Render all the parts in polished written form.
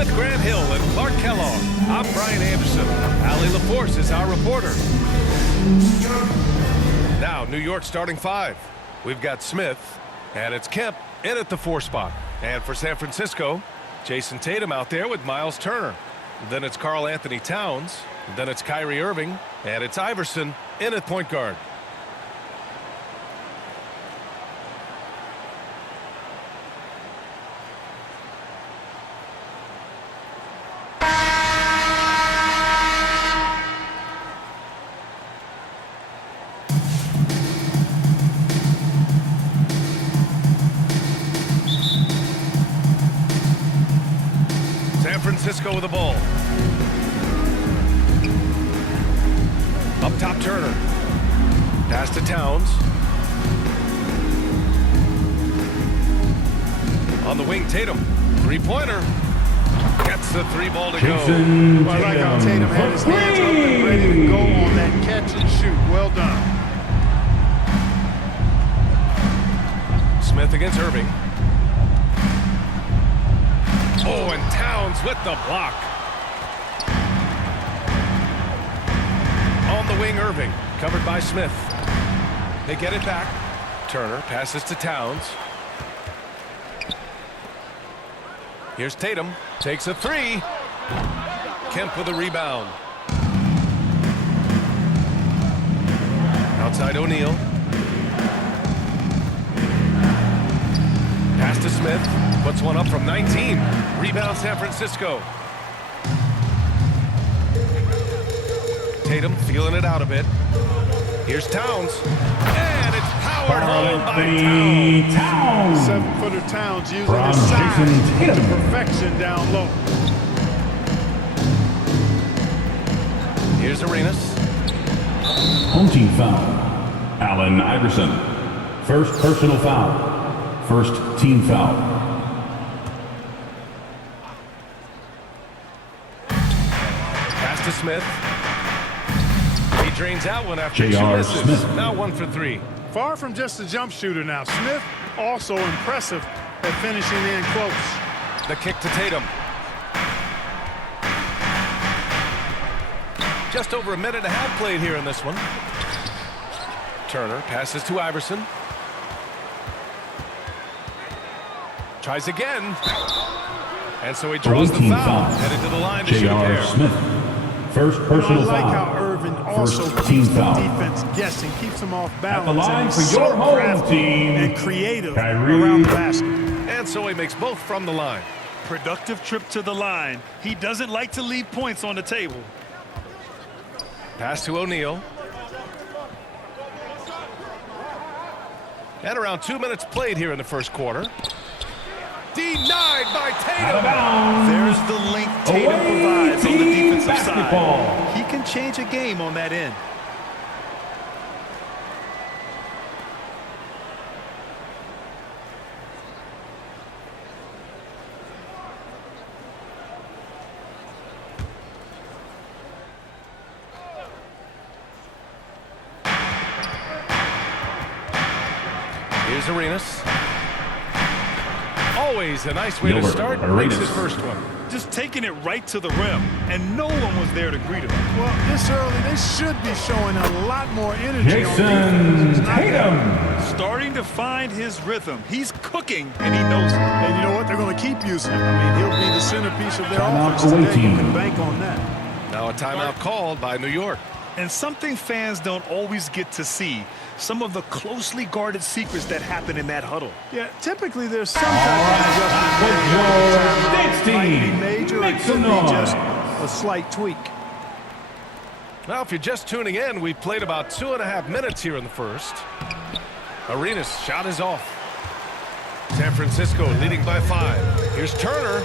With Grant Hill and Clark Kellogg, I'm Brian Anderson. Allie LaForce is our reporter. Now, New York starting five. We've got Smith, and it's Kemp in at the 4 spot. And for San Francisco, Jason Tatum out there with Miles Turner. Then it's Karl Anthony Towns. Then it's Kyrie Irving, and it's Iverson in at point guard. San Francisco with the ball. Up top, Turner. Pass to Towns. On the wing, Tatum. Three-pointer. Gets the 3 ball to go. Well, I like how Tatum had his hands up and ready to go on that catch and shoot. Well done. Smith against Irving. Oh, and Towns with the block. On the wing, Irving, covered by Smith. They get it back. Turner passes to Towns. Here's Tatum, takes a 3. Kemp with a rebound. Outside O'Neal. Pass to Smith, puts one up from 19. Rebound San Francisco. Tatum feeling it out a bit. Here's Towns. And it's powered home by Towns. 7-footer Towns using his size to perfection down low. Here's Arenas. Home team foul. Allen Iverson. First personal foul. First team foul. Pass to Smith. He drains out one after 2 misses. Smith. Now 1 for 3. Far from just a jump shooter now. Smith also impressive at finishing in close. The kick to Tatum. Just over a minute and a half played here in this one. Turner passes to Iverson. Tries again. And so he draws the foul. Headed to the line to shoot there. Smith. First personal I like foul. how Irvin also First keeps team the foul. defense guessing, keeps them off balance. At the line and for he's your so home crafty team, and creative Kyrie. around the basket. And so he makes both from the line. Productive trip to the line. He doesn't like to leave points on the table. Pass to O'Neal. And around 2 minutes played here in the first quarter. Denied by Tatum. There's the length Tatum provides on the defensive basketball. side. He can change a game on that end. Here's Arenas. Always a nice way to start. Makes his first one. Just taking it right to the rim, and no one was there to greet him. Well, this early, they should be showing a lot more energy Jason on defense. Tatum. Starting to find his rhythm. He's cooking, and he knows it. And you know what? They're going to keep using him. I mean, he'll be the centerpiece of their Timeout offense today. team. You can bank on that. Now a timeout called by New York. And something fans don't always get to see. Some of the closely guarded secrets that happen in that huddle. Yeah, typically there's some type of adjustment made. It might be major, it could be just a slight tweak. Now, if you're just tuning in, we've played about 2.5 minutes here in the first. Arenas' shot is off. San Francisco leading by 5. Here's Turner.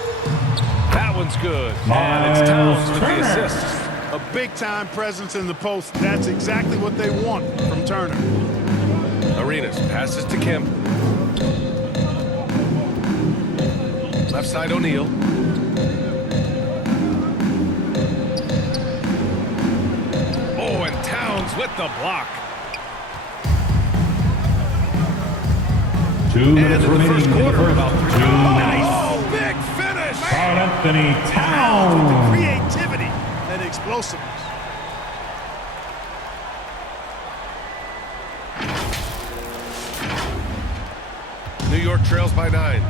That one's good. And it's Towns with the assist. A big-time presence in the post. That's exactly what they want from Turner. Arenas passes to Kemp. Left side O'Neal. Oh, and Towns with the block. 2 minutes And in the remaining first quarter, in the about first. 3. 2 minutes. Oh, big finish. Carl Anthony The Towns. creativity and explosiveness. New York trails by 9.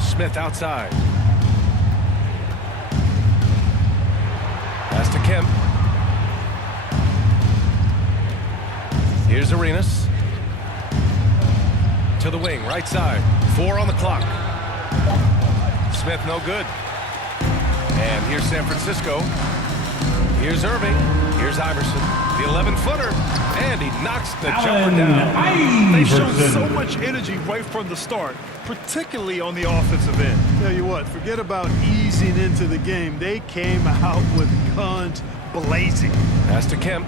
Smith outside. Pass to Kemp. Here's Arenas. To the wing, right side. 4 on the clock. Smith no good. And here's San Francisco. Here's Irving. Here's Iverson. The 11-footer. And he knocks the jumper down. They showed Iverson. so much energy right from the start, particularly on the offensive end. Tell you what, forget about easing into the game. They came out with guns blazing. Pass to Kemp.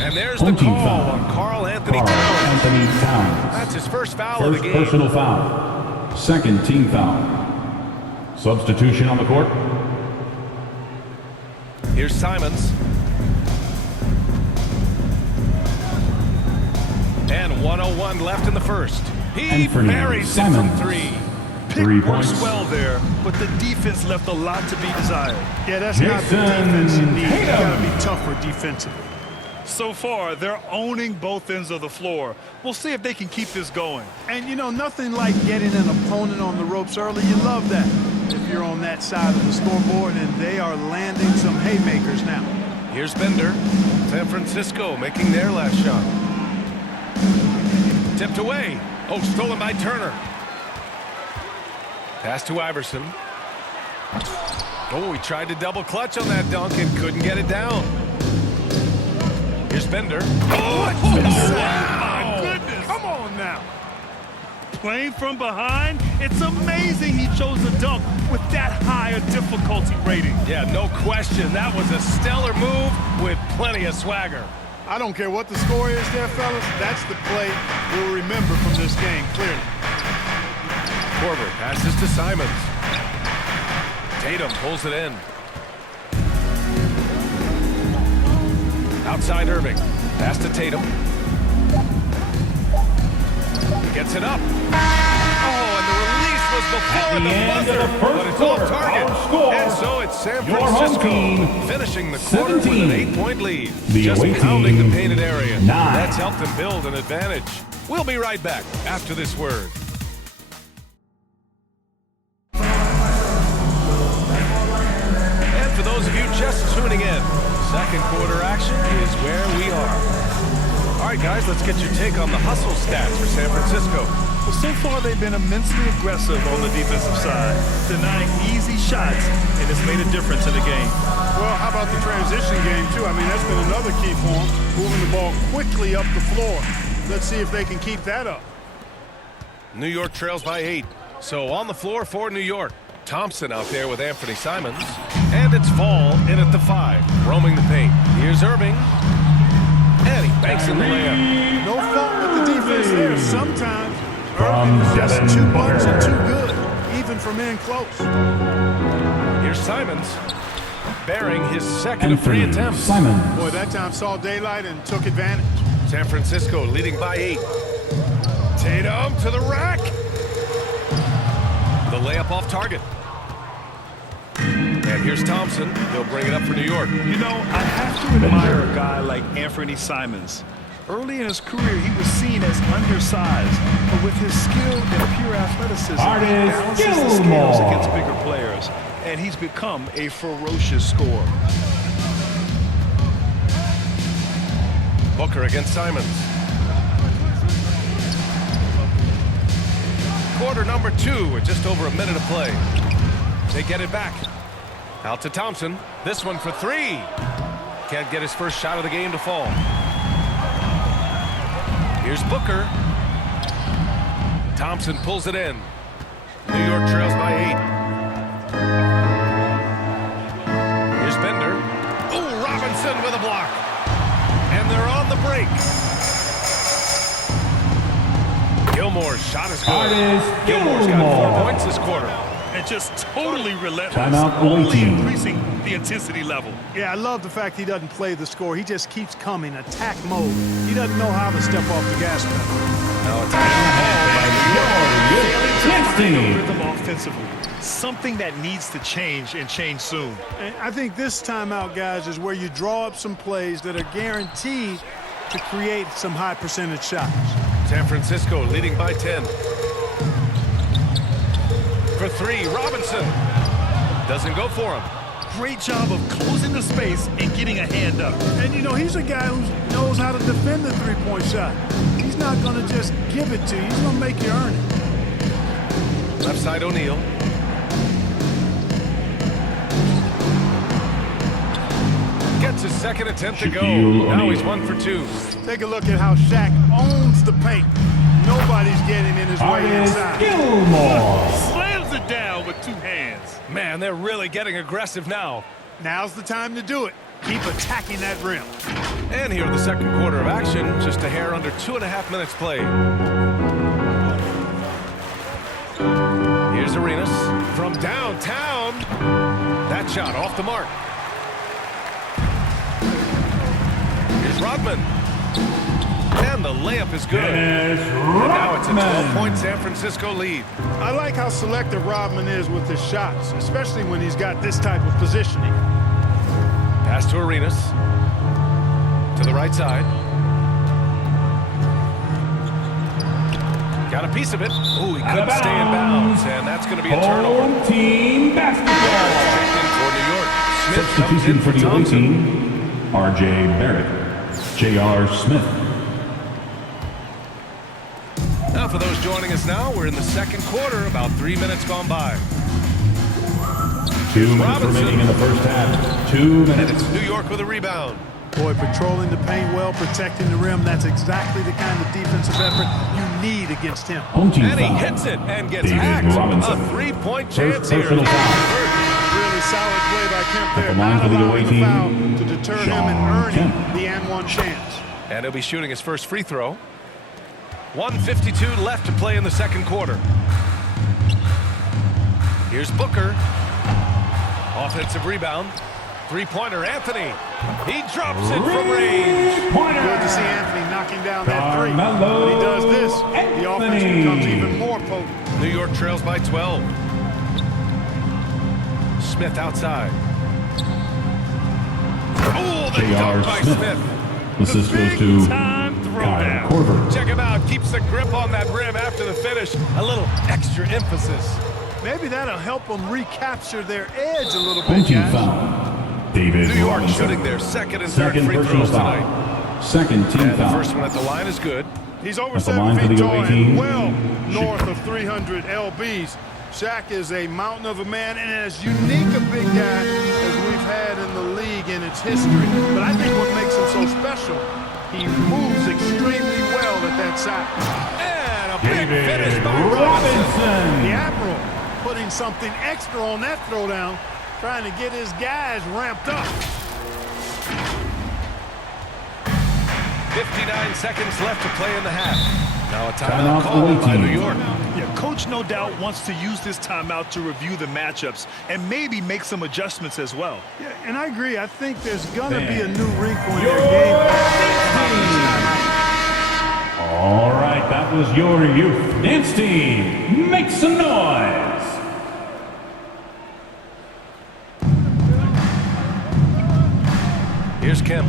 And there's the Home team call foul. on Carl Anthony Carl Towns. Anthony Towns. That's his first foul of the First game. personal foul. Second team foul. Substitution on the court. Here's Simons. And 1:01 left in the first. He Anthony buries it from Simons. 3. Pick 3 works points. well there, but the defense left a lot to be desired. Yeah, that's not the Jason defense you need. You Tatum. got to be tougher defensively. So far, they're owning both ends of the floor. We'll see if they can keep this going. And, you know, nothing like getting an opponent on the ropes early. You love that if you're on that side of the scoreboard, and they are landing some haymakers now. Here's Bender. San Francisco making their last shot. Tipped away. Oh, stolen by Turner. Pass to Iverson. Oh, he tried to double clutch on that dunk and couldn't get it down. Here's Bender. Oh, My goodness. Come on now. Playing from behind, it's amazing he chose a dunk with that high a difficulty rating. yeah, no question. That was a stellar move with plenty of swagger. I don't care what the score is there, fellas. That's the play we'll remember from this game, clearly. Korver passes to Simons. Tatum pulls it in. Outside Irving. Pass to Tatum. Gets it up. Oh, and the release was before At the the end buzzer. of the first But it's off quarter, target. our score, And so it's San your home Francisco team, finishing the quarter with 17. an 8-point lead. The Just away pounding team, the painted area. 9. That's helped them build an advantage. We'll be right back after this word. And for those of you just tuning in, second quarter action is where we are. All right, guys, let's get your take on the hustle stats for San Francisco. Well, so far they've been immensely aggressive on the defensive side, denying easy shots, and it's made a difference in the game. Well, how about the transition game, too? I mean, that's been another key for them, moving the ball quickly up the floor. Let's see if they can keep that up. New York trails by 8. So on the floor for New York, Thompson out there with Anthony Simons. And it's Fall in at the 5, roaming the paint. Here's Irving. And he banks in the layup. No fault with the defense there. Sometimes From Irving is just Devin too much Booker. and too good, even from in close. Here's Simons, bearing his second of 3 Anthony attempts. Simons. Boy, that time saw daylight and took advantage. San Francisco leading by 8. Tatum to the rack. The layup off target. And here's Thompson. He'll bring it up for New York. You know, I have to admire a guy like Anthony Simons. Early in his career, he was seen as undersized, but with his skill and pure athleticism, he Artist balances the scales Gilmore. against bigger players, and he's become a ferocious scorer. Booker against Simons. Quarter number 2 with just over a minute of play. They get it back. Out to Thompson. This one for 3. Can't get his first shot of the game to fall. Here's Booker. Thompson pulls it in. New York trails by 8. Here's Bender. Oh, Robinson with a block. And they're on the break. Gilmore's shot is good. Artist Gilmore's got Gilmore. 4 points this quarter. and just totally relentless, Timeout, only awaiting. increasing the intensity level. Yeah, I love the fact he doesn't play the score. He just keeps coming, attack mode. He doesn't know how to step off the gas pedal. Now a timeout. Failing to find a rhythm offensively. Something that needs to change and change soon. And I think this timeout, guys, is where you draw up some plays that are guaranteed to create some high percentage shots. San Francisco leading by 10. For three, Robinson. Doesn't go for him. Great job of closing the space and getting a hand up. And, you know, he's a guy who knows how to defend the three-point shot. He's not going to just give it to you. He's going to make you earn it. Left side, O'Neal. Gets his second attempt to go. Shaquille Now O'Neal. he's 1 for 2. Take a look at how Shaq owns the paint. Nobody's getting in his way Artist inside. Gilmore. Slams it down with 2 hands. Man, they're really getting aggressive now. Now's the time to do it. Keep attacking that rim. And here in the second quarter of action, just a hair under 2.5 minutes played. Here's Arenas from downtown. That shot off the mark. Here's Rodman. And the layup is good. And now it's a 12-point San Francisco lead. I like how selective Rodman is with his shots, especially when he's got this type of positioning. Pass to Arenas. To the right side. Got a piece of it. Oh, he couldn't stay in bounds. And that's going to be a turnover. Home team basketball. For New York. Smith comes in Substitution for for the away Thompson. team, R.J. Barrett, J.R. Smith. Now for those joining us now, we're in the second quarter, about 3 minutes gone by. 2 minutes Robinson. remaining in the first half. 2 And minutes. it's New York with a rebound. Boy, patrolling the paint well, protecting the rim, that's exactly the kind of defensive effort you need against him. Home team And he foul. hits it and gets David hacked. Robinson. A three-point First chance here. personal foul. Really solid play by Kemp At there, the line not for the away allowing the team, foul to deter him and Sean earning Kemp. the and one chance. And he'll be shooting his first free throw. 1:52 left to play in the second quarter. Here's Booker. Offensive rebound. Three-pointer, Anthony. He drops it from range. Good to see Anthony knocking down that three. Carmelo When he does this, the offense Anthony. becomes even more potent. New York trails by 12. Smith outside. Oh, the J.R. dunk by Smith. Smith. Assist goes to Time Kyle throwdown. Korver. Check him out. Keeps the grip on that rim after the finish. A little extra emphasis. Maybe that'll help them recapture their edge a little Home bit, team guys. foul. David New York Robinson. shooting their second and third Second free personal throws tonight. foul. Second team And the foul. first one at the line is good. He's over At the 7 line for feet the tall away and team, well north of 300 lbs. Shaq is a mountain of a man and as unique a big guy as we've had in the league in its history. But I think what makes him so special, he moves extremely well at that side. And a big David finish by Robinson. Robinson. The Admiral putting something extra on that throwdown, trying to get his guys ramped up. 59 seconds left to play in the half. Now a Timeout timeout called by awaiting. New York. Yeah, coach no doubt wants to use this timeout to review the matchups and maybe make some adjustments as well. Yeah, and I agree. I think there's going to be a new wrinkle in Your their game. All right, that was your youth dance team. Make some noise. Here's Kemp.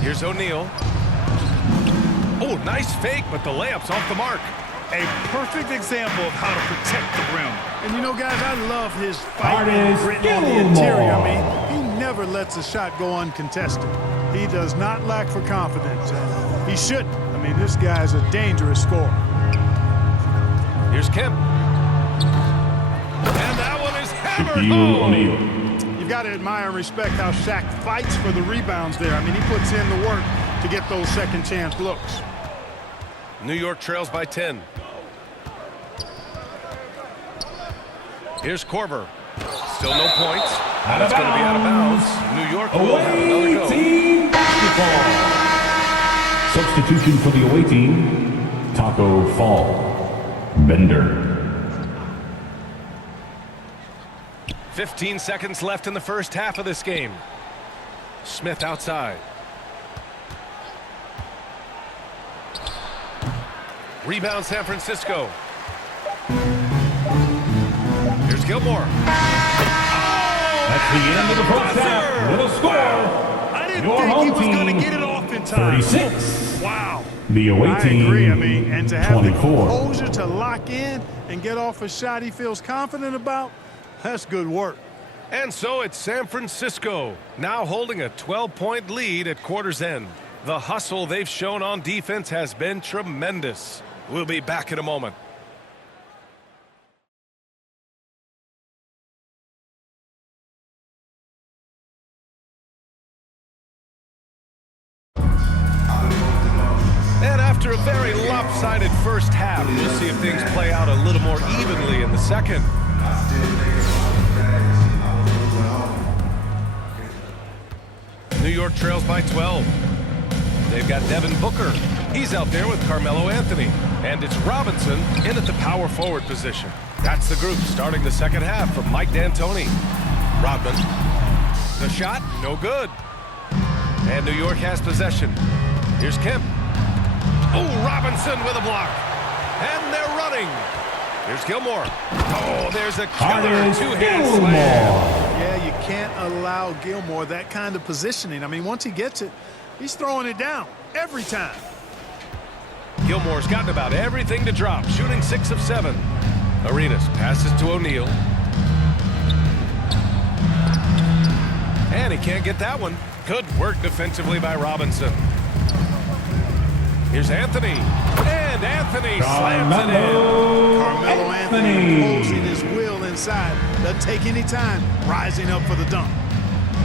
Here's O'Neal. Oh, nice fake, but the layup's off the mark. A perfect example of how to protect the rim. And you know, guys, I love his fight and Artist grit on the Gilmore. interior. I mean, he never lets a shot go uncontested. He does not lack for confidence, and he shouldn't. I mean, this guy's a dangerous scorer. Here's Kemp. And that one is hammered Shaquille home. O'Neal. You've got to admire and respect how Shaq fights for the rebounds there. I mean, he puts in the work to get those second chance looks. New York trails by 10. Here's Korver. Still no points. Out of That's going to be out of bounds. New York will have another Away go. team basketball. Substitution for the away team, top Taco Fall. Bender. 15 seconds left in the first half of this game. Smith outside. Rebound San Francisco. Here's Gilmore. That's the end of the first half with a score. I didn't Your think he home was going to team, get it off in time. 36. Wow. The away I team, agree. I mean, and to have the 24. composure to lock in and get off a shot he feels confident about, that's good work. And so it's San Francisco, now holding a 12-point lead at quarter's end. The hustle they've shown on defense has been tremendous. We'll be back in a moment. And after a very lopsided first half, we'll see if things play out a little more evenly in the second. New York trails by 12. They've got Devin Booker. He's out there with Carmelo Anthony. And it's Robinson in at the power forward position. That's the group starting the second half from Mike D'Antoni. Rodman. The shot, no good. And New York has possession. Here's Kemp. Oh, Robinson with a block. And they're running. Here's Gilmore. Oh, there's a killer two-hand slam. Yeah, you can't allow Gilmore that kind of positioning. I mean, once he gets it, he's throwing it down every time. Gilmore's gotten about everything to drop, shooting 6 of 7. Arenas passes to O'Neal. And he can't get that one. Good work defensively by Robinson. Here's Anthony. And Anthony slams it in. Carmelo Anthony imposing his will inside. Doesn't take any time rising up for the dunk.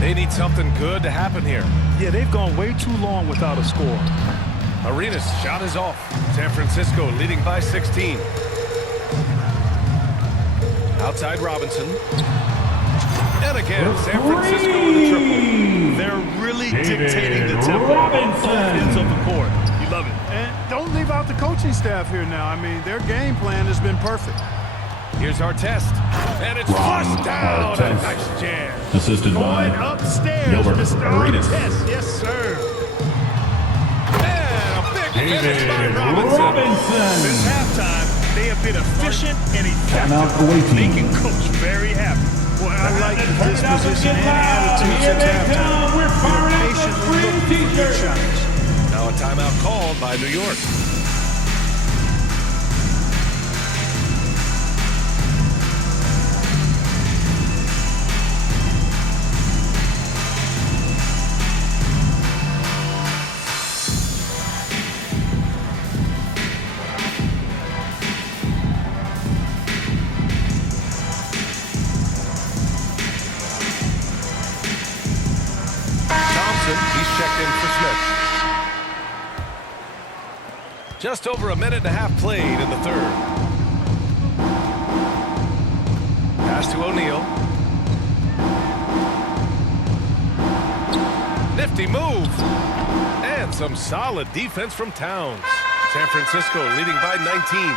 They need something good to happen here. Yeah, they've gone way too long without a score. Arenas shot is off. San Francisco leading by 16. Outside Robinson. And again, San Francisco with a triple. They're really dictating the tempo. Both ends of the court. You love it. And don't leave out the coaching staff here now. I mean, their game plan has been perfect. Here's Artest. And it's flushed down. A nice jam. Assisted by Going upstairs, Gilbert Mr. Arenas. Artest. Yes, sir. And a big finish by Robinson. Since halftime, they have been efficient and Timeout effective, away team. making Coach very happy. Well, I like the disposition and attitude since halftime. We're firing up the Patiently spring looking for good t-shirt. shots. Now a timeout called by New York. He's checked in for Smith. Just over a minute and a half played in the third. Pass to O'Neal. Nifty move. And some solid defense from Towns. San Francisco leading by 19.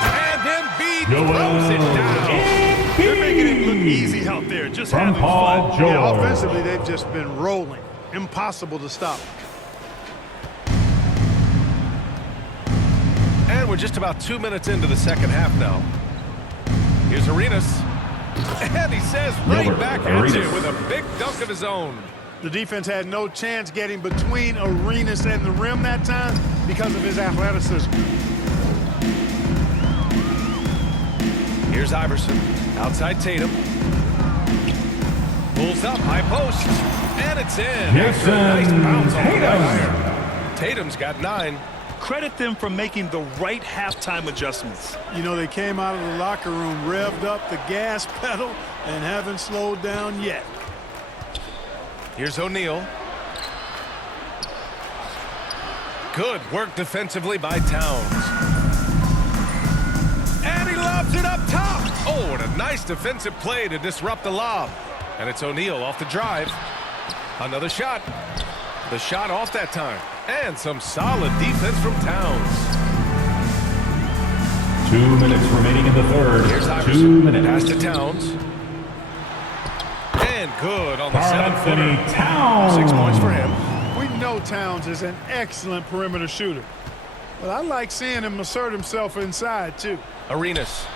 And Embiid throws it down. They're making it look easy out there, just From having Paul fun. George. Yeah, offensively, they've just been rolling. Impossible to stop. And we're just about 2 minutes into the second half now. Here's Arenas. And he says right Gilbert back at you Arenas. with a big dunk of his own. The defense had no chance getting between Arenas and the rim that time because of his athleticism. Here's Iverson. Outside Tatum. Pulls up, high post. And it's in. Yes, After a nice bounce off the Tatum. iron. Tatum's got 9. Credit them for making the right halftime adjustments. You know, they came out of the locker room, revved up the gas pedal, and haven't slowed down yet. Here's O'Neal. Good work defensively by Towns. And he lobs it up top. Oh, and a nice defensive play to disrupt the lob. And it's O'Neal off the drive. Another shot. The shot off that time. And some solid defense from Towns. 2 minutes remaining in the third. Here's 2 Iverson. minutes. Pass to Towns. And good on the Karl-Anthony 7-footer. Towns. 6 points for him. We know Towns is an excellent perimeter shooter. But I like seeing him assert himself inside, too. Arenas.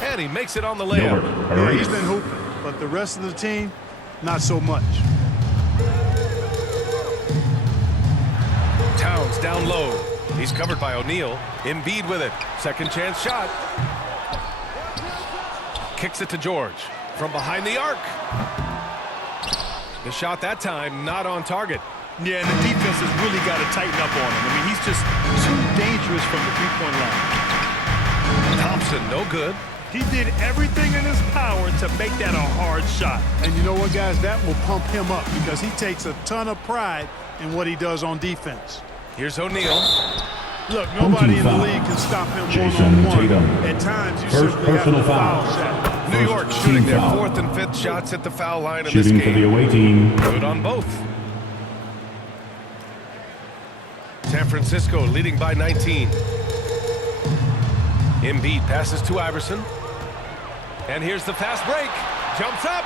And he makes it on the layup. Gilbert Yeah, he's Arenas. been hooping, but the rest of the team, not so much. Towns down low. He's covered by O'Neal. Embiid with it. Second chance shot. Kicks it to George. From behind the arc. The shot that time not on target. Yeah, and the defense has really got to tighten up on him. I mean, he's just too dangerous from the three-point line. Thompson, no good. He did everything in his power to make that a hard shot. And you know what, guys? That will pump him up because he takes a ton of pride in what he does on defense. Here's O'Neal. Look, nobody in the foul. league can stop him Jason one-on-one. Tatum. At times, you First simply have to personal foul foul. shot. New First York team shooting their foul. 4th and 5th shots at the foul line in Shooting this for the game. away team. Good on both. San Francisco leading by 19. Embiid passes to Iverson. And here's the fast break. Jumps up.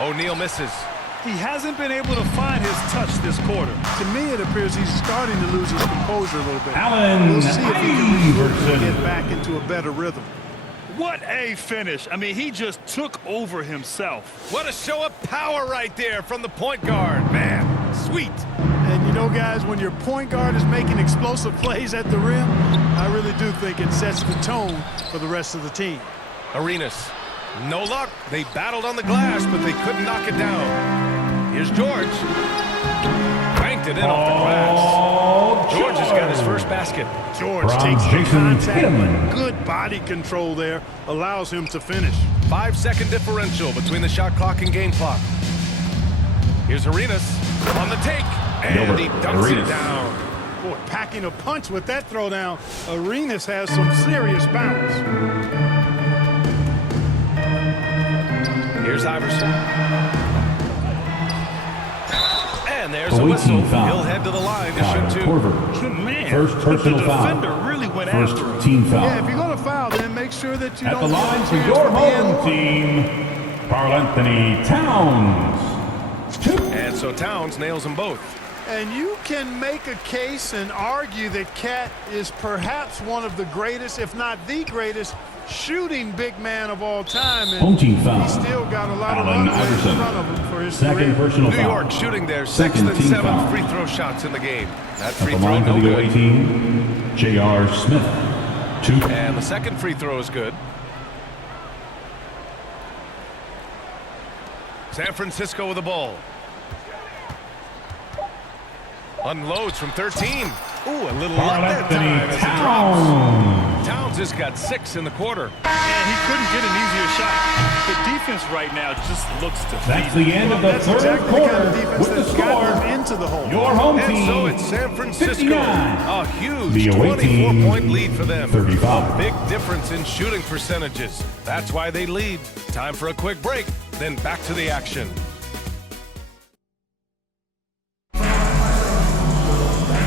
O'Neal misses. He hasn't been able to find his touch this quarter. To me, it appears he's starting to lose his composure a little bit. Allen We'll see if he can regroup and Iverson. get back into a better rhythm. What a finish. I mean, he just took over himself. What a show of power right there from the point guard. Man, sweet. And you know, guys, when your point guard is making explosive plays at the rim, I really do think it sets the tone for the rest of the team. Arenas. No luck. They battled on the glass, but they couldn't knock it down. Here's George. Banked it in off the glass. George has got his first basket. George From takes the Jason contact. Tatum. Good body control there. Allows him to finish. 5-second differential between the shot clock and game clock. Here's Arenas on the take. And he Gilbert dumps Arenas. it down. Boy, packing a punch with that throwdown. Arenas has some serious bounce. Here's Iverson. And there's Away a whistle. team foul. He'll head to the line to Kyle shoot 2. Korver. Man, First personal the foul. defender really went First after him. team foul. Yeah, if you're going to foul, then make sure that you At the don't line give for a chance your for the end. home team, Karl-Anthony Towns. 2. And so Towns nails them both. And you can make a case and argue that Cat is perhaps one of the greatest, if not the greatest, shooting big man of all time. And Home team foul. he's still got a lot Allen of runway in Iverson. front of him for his Second career. personal New foul. York shooting their 6th Second and team 7th foul. free throw shots in the game. That At free the throw line for no the away good. team, J.R. Smith. 2. And the second free throw is good. San Francisco with the ball. Unloads from 13. Ooh, a little luck that time Karl-Anthony as it drops. Towns. Towns has got 6 in the quarter. And he couldn't get an easier shot. The defense right now just looks defeated. That's the end of the That's third exactly the kind quarter of defense with the that's got them score. into the hole. Your home And team, so it's San Francisco. 59. A huge The away team, 24-point lead for them. 35. A big difference in shooting percentages. That's why they lead. Time for a quick break, then back to the action.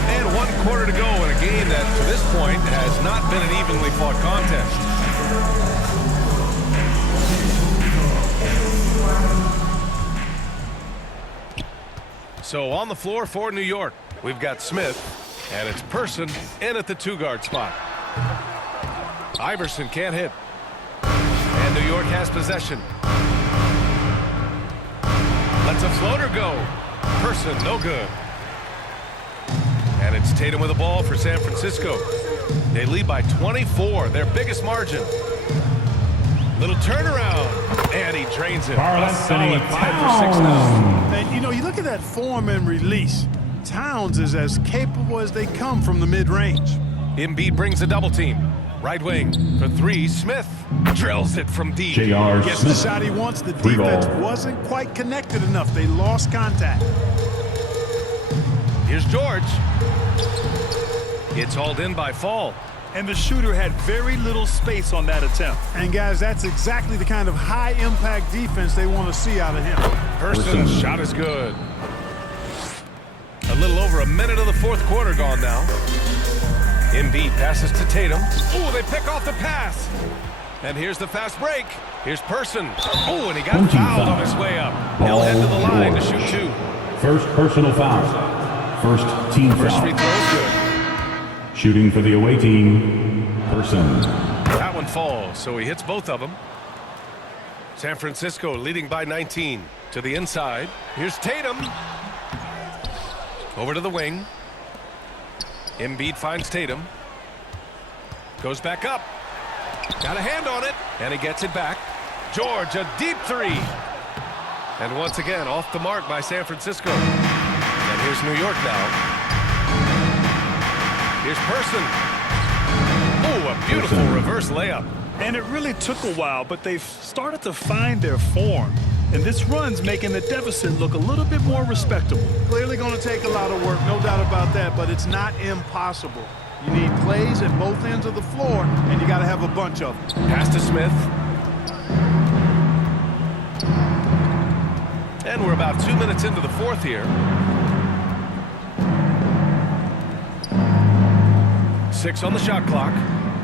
And 1 quarter to go in a game that, to this point, has not been an evenly fought contest. So on the floor for New York, we've got Smith, and it's Person in at the 2-guard spot. Iverson can't hit. And New York has possession. Lets a floater go. Person, no good. And it's Tatum with the ball for San Francisco. They lead by 24, their biggest margin. Little turnaround, and he drains it. A Karl-Anthony solid 5 for 6 now. And, you know, you look at that form and release. Towns is as capable as they come from the mid-range. Embiid brings a double team. Right wing for 3. Smith drills it from deep. J.R. Gets the Smith. shot he wants. The Free defense ball. wasn't quite connected enough. They lost contact. Here's George. It's hauled in by Fall. And the shooter had very little space on that attempt. And, guys, that's exactly the kind of high-impact defense they want to see out of him. Person's shot is good. A little over a minute of the 4th quarter gone now. Embiid passes to Tatum. Ooh, they pick off the pass. And here's the fast break. Here's Person. Ooh, and he got fouled on his way up. He'll head to the line to shoot 2. First personal foul. First team First foul. free throw's good. Shooting for the away team, Person. That one falls, so he hits both of them. San Francisco leading by 19 to the inside. Here's Tatum. Over to the wing. Embiid finds Tatum. Goes back up. Got a hand on it, and he gets it back. George, a deep 3. And once again, off the mark by San Francisco. And here's New York now. Here's Person. Oh, a beautiful reverse layup. And it really took a while, but they've started to find their form. And this run's making the deficit look a little bit more respectable. Clearly going to take a lot of work, no doubt about that, but it's not impossible. You need plays at both ends of the floor, and you got to have a bunch of them. Pass to Smith. And we're about 2 minutes into the fourth here. 6 on the shot clock.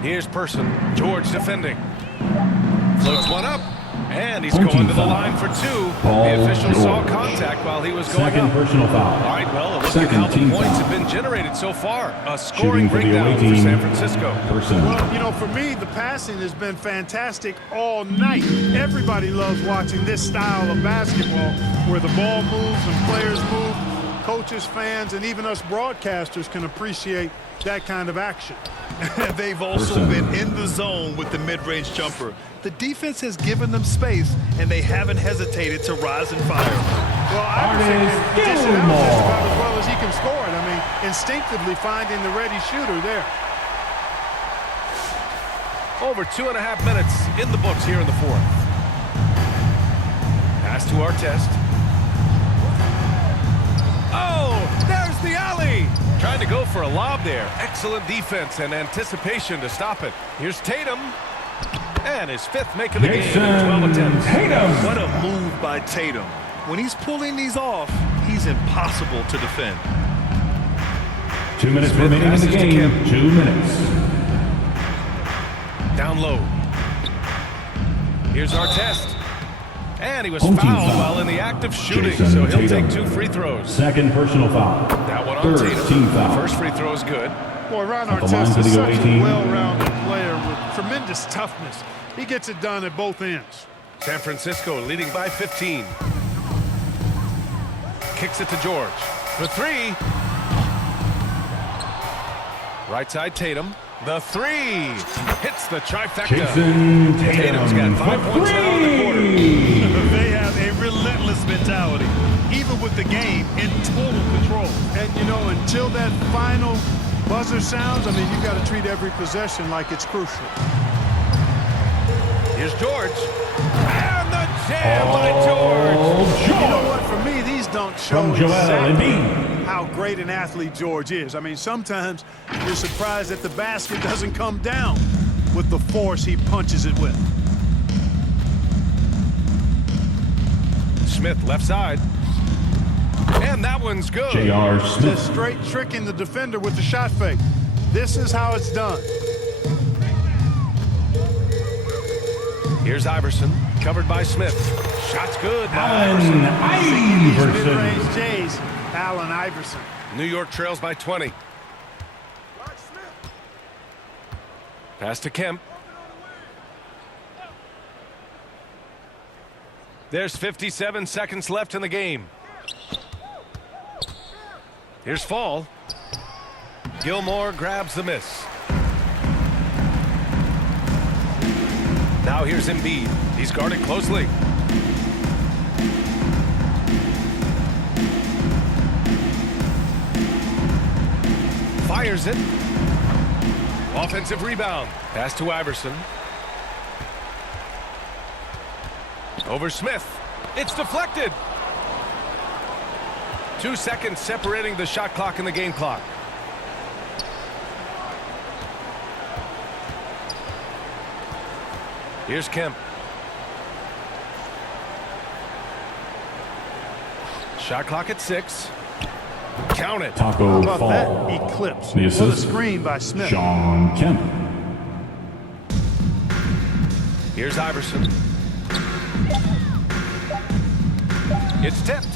Here's Person. George defending. Floats one up. And he's going to the line for 2. The official saw contact while he was going Second up. personal foul. All right, well, look at how the Second points team have foul. been generated so far. A Shooting scoring for the breakdown away for team, San Francisco. Person. Well, you know, for me, the passing has been fantastic all night. Everybody loves watching this style of basketball where the ball moves and players move. Coaches, fans, and even us broadcasters can appreciate that kind of action. They've also been in the zone with the mid-range jumper. The defense has given them space, and they haven't hesitated to rise and fire. Well, Iverson can dish it out just about as well as he can score it. I mean, instinctively finding the ready shooter there. Over 2.5 minutes in the books here in the fourth. Pass to Artest. Oh, there's the alley. Trying to go for a lob there. Excellent defense and anticipation to stop it. Here's Tatum. And his 5th make of the game in 12 attempts. Tatum. What a move by Tatum. When he's pulling these off, he's impossible to defend. 2 minutes Smith remaining in the passes to game. Kemp. 2 minutes. Down low. Here's Artest. And he was Home team fouled foul. while in the act of shooting, Jason so he'll Tatum. take 2 free throws. Second personal foul. That one on Third Tatum. team foul. First free throw is good. Boy, Ron Off the line Artest for is the such away a team. well-rounded player with tremendous toughness. He gets it done at both ends. San Francisco leading by 15. Kicks it to George. For 3. Right side Tatum. The 3. Hits the trifecta. Jason Tatum's got 5 for points now in the quarter. 3. They have a relentless mentality, even with the game in total control. And, you know, until that final buzzer sounds, I mean, you got to treat every possession like it's crucial. Here's George. And the jam by George. You know what? For me, these don't show From Joel exactly Embiid. how great an athlete George is. I mean, sometimes you're surprised that the basket doesn't come down with the force he punches it with. Smith left side. And that one's good. J.R. Just Smith. straight tricking the defender with the shot fake. This is how it's done. Here's Iverson. Covered by Smith. Shot's good by Allen Iverson. These Iverson. mid-range J's, Allen Iverson. New York trails by 20. Pass to Kemp. There's 57 seconds left in the game. Here's Fall. Gilmore grabs the miss. Now here's Embiid. He's guarded closely. Fires it. Offensive rebound. Pass to Iverson. Over Smith. It's deflected. 2 seconds separating the shot clock and the game clock. Here's Kemp. Shot clock at 6. Count it. Taco How about Fall. that eclipse? The What a assist, screen by Smith. Sean Kemp. Here's Iverson. It's tipped.